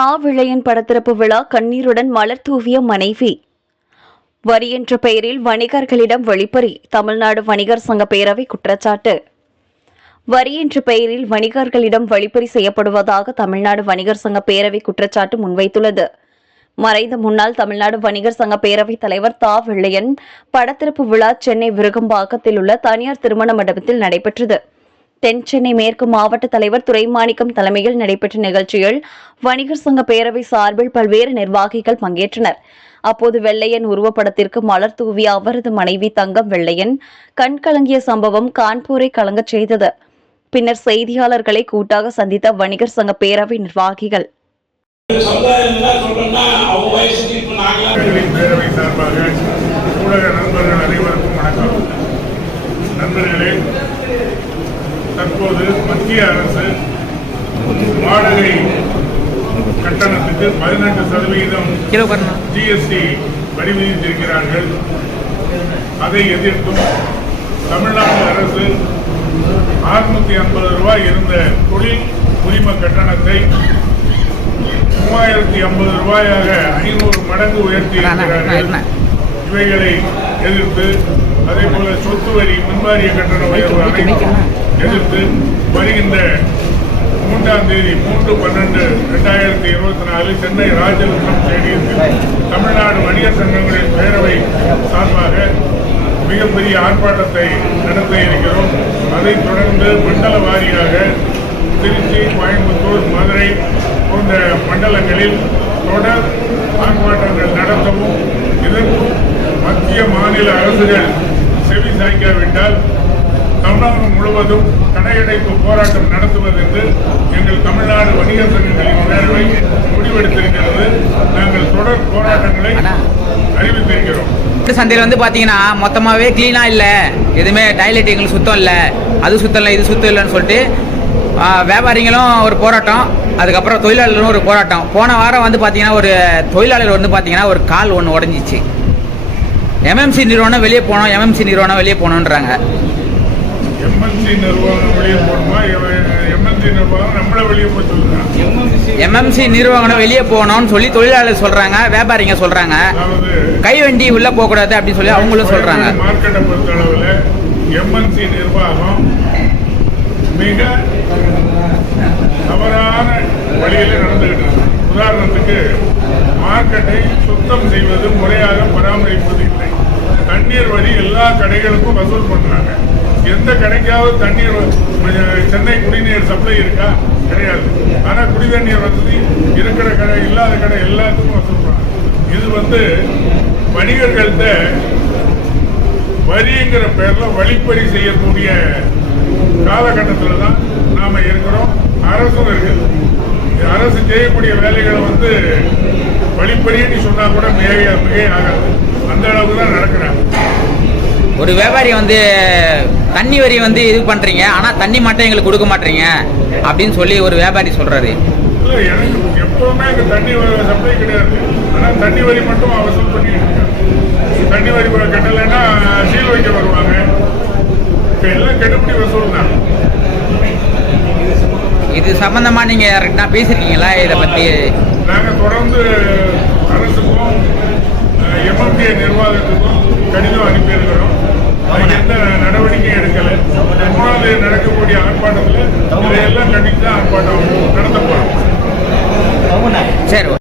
தாவிளையன் படத்திறப்பு விழா கண்ணீருடன் மலர் தூவிய மனைவி. வரி என்ற பெயரில் வணிகர்களிடம் வெளிப்பறி தமிழ்நாடு வணிகர் சங்க பேரவை குற்றச்சாட்டு. வரி என்ற பெயரில் வணிகர்களிடம் வழிப்பறி செய்யப்படுவதாக தமிழ்நாடு வணிகர் சங்க பேரவை குற்றச்சாட்டு முன்வைத்துள்ளது. மறைந்த முன்னாள் தமிழ்நாடு வணிகர் சங்க பேரவைத் தலைவர் தா வெள்ளையன் படத்திறப்பு விழா சென்னை விருகம்பாக்கத்தில் உள்ள தனியார் திருமண மண்டபத்தில் நடைபெற்றது. தென் சென்னை மேற்கு மாவட்ட தலைவர் துரைமாணிக்கம் தலைமையில் நடைபெற்ற நிகழ்ச்சியில் வணிகர் சங்க பேரவை சார்பில் பல்வேறு நிர்வாகிகள் பங்கேற்றனர். அப்போது வெள்ளையன் உருவப்படத்திற்கு மலர் தூவிய அவரது மனைவி தங்கம் வெள்ளையன் கண் கலங்கிய சம்பவம் கான்பூரை கலங்கச் செய்தது. பின்னர் செய்தியாளர்களை கூட்டாக சந்தித்த வணிகர் சங்க பேரவை நிர்வாகிகள். என்ன மத்திய அரசு வாடகை கட்டணத்துக்கு பதினெட்டு சதவிகிதம் ஜிஎஸ்டி வரி விதித்திருக்கிறார்கள் அதை எதிர்த்தும் தமிழ்நாடு அரசு அறுநூத்தி ஐம்பது ரூபாய் இருந்த தொழில் உரிம கட்டணத்தை மூவாயிரத்தி ஐம்பது ரூபாயாக ஐநூறு மடங்கு உயர்த்தி இருக்கிறார்கள் இவைகளை எதிர்த்து அதே போல சொத்து வரி முன்வாரிய கட்டண உயர்வு எதிர்த்து வருகின்ற மூன்றாம் தேதி மூன்று பன்னெண்டு ரெண்டாயிரத்தி இருபத்தி நாலு சென்னை ராஜரத்னம் ஸ்டேடியத்தில் தமிழ்நாடு வணிகர் சங்கங்களின் பேரவை சார்பாக மிகப்பெரிய ஆர்ப்பாட்டத்தை நடத்த இருக்கிறோம். அதைத் தொடர்ந்து மண்டல வாரியாக திருச்சி கோயம்புத்தூர் மதுரை போன்ற மண்டலங்களில் தொடர் ஆர்ப்பாட்டங்கள் நடத்தவும் இதற்கும் மத்திய மாநில அரசுகள் செவி சாய்க்காவிட்டால் தமிழகம் முழுவதும் கடையடைப்பு போராட்டம் நடத்துவது என்று எங்கள் தமிழ்நாடு வணிகர் சங்கங்களின் பேரவை முடிவெடுத்திருக்கிறது. நாங்கள் தொடர் போராட்டங்களை அறிவித்திருக்கிறோம். சந்தையில் வந்து பார்த்தீங்கன்னா மொத்தமாகவே க்ளீனாக இல்லை. எதுவுமே டாய்லெட் எங்களுக்கு சுத்தம் இல்லை. அது சுத்தம் இல்லை இது சுத்தம் இல்லைன்னு சொல்லிட்டு வியாபாரிகளும் ஒரு போராட்டம். அதுக்கப்புறம் தொழிலாளர்களும் ஒரு போராட்டம். போன வாரம் வந்து பார்த்தீங்கன்னா ஒரு தொழிலாளர் வந்து பார்த்தீங்கன்னா ஒரு கால் ஒன்று உடஞ்சிச்சு. எம்எம்சி நிறுவனம் வெளியே போனோம் எம்எம்சி நிறுவனம் வெளியே போகணுன்றாங்க எம்என்சி நிர்வாகம் வெளியே போகணுமா? எம்என்சி நிர்வாகம் நம்மள வெளியே போய் சொல்லுங்க. எம்எம்சி நிறுவனம் வெளியே போகணும்னு சொல்லி தொழிலாளர் சொல்கிறாங்க வியாபாரிங்க சொல்கிறாங்க அதாவது கைவண்டி உள்ளே போகக்கூடாது அப்படின்னு சொல்லி அவங்களும் சொல்கிறாங்க மார்க்கெட்டை பொறுத்த அளவில் எம்என்சி நிர்வாகம் மிக தவறான வழியில் நடந்துகிட்டு இருக்கு. உதாரணத்துக்கு மார்க்கெட்டை சுத்தம் செய்வது முறையாக பராமரிப்பது இல்லை. தண்ணீர் வரி எல்லா கடைகளுக்கும் வசூல் பண்றாங்க. எந்த கடைக்காவது தண்ணீர் சென்னை குடிநீர் சப்ளை இருக்கா? கிடையாது. ஆனா குடிதண்ணீர் வசதி இருக்கிற கடை இல்லாத கடை எல்லாத்துக்கும் வசூல் இது வந்து வணிகர்கள்ட்ட வரிங்கிற பெயரில் வழிப்பறி செய்யக்கூடிய காலகட்டத்தில் தான் நாம் இருக்கிறோம். அரசும் இருக்குது. அரசு செய்யக்கூடிய வேலைகளை வந்து வழிப்பறின்னு சொன்னால் கூட மிக மிக ஆகாது அந்த அளவுக்கு தான் நடக்கிறாங்க. ஒரு வியாபாரி வந்து தண்ணி வரி வந்து இது பண்ணுறீங்க ஆனால் தண்ணி மட்டும் எங்களுக்கு கொடுக்க மாட்டீங்க அப்படின்னு சொல்லி ஒரு வியாபாரி சொல்கிறாரு எப்பவுமே தண்ணி வ- சப்ளை கிடையாது. ஆனா தண்ணி வரி மட்டும் வசூல் பண்ணிட்டு இருக்காங்க தண்ணி வரி கட்டலைன்னா சீல் வைக்க வருவாங்க. இப்ப எல்லாம் கெடுபடி வசூல் தான். இது சம்பந்தமா நீங்க யார்கிட்ட பேசிருக்கீங்களா இதை பத்தி? நாங்கள் தொடர்ந்து அரசுக்கும் எம்எம்டிஏ நிர்வாகத்துக்கும் கடிதம் அனுப்பியிருக்கிறோம். எந்த நடவடிக்கையும் எடுக்கலை. மூணாவது நடக்கக்கூடிய ஆர்ப்பாட்டத்தில் இதையெல்லாம் கண்டித்து ஆர்ப்பாட்டம் நடத்த போகிறோம் சரி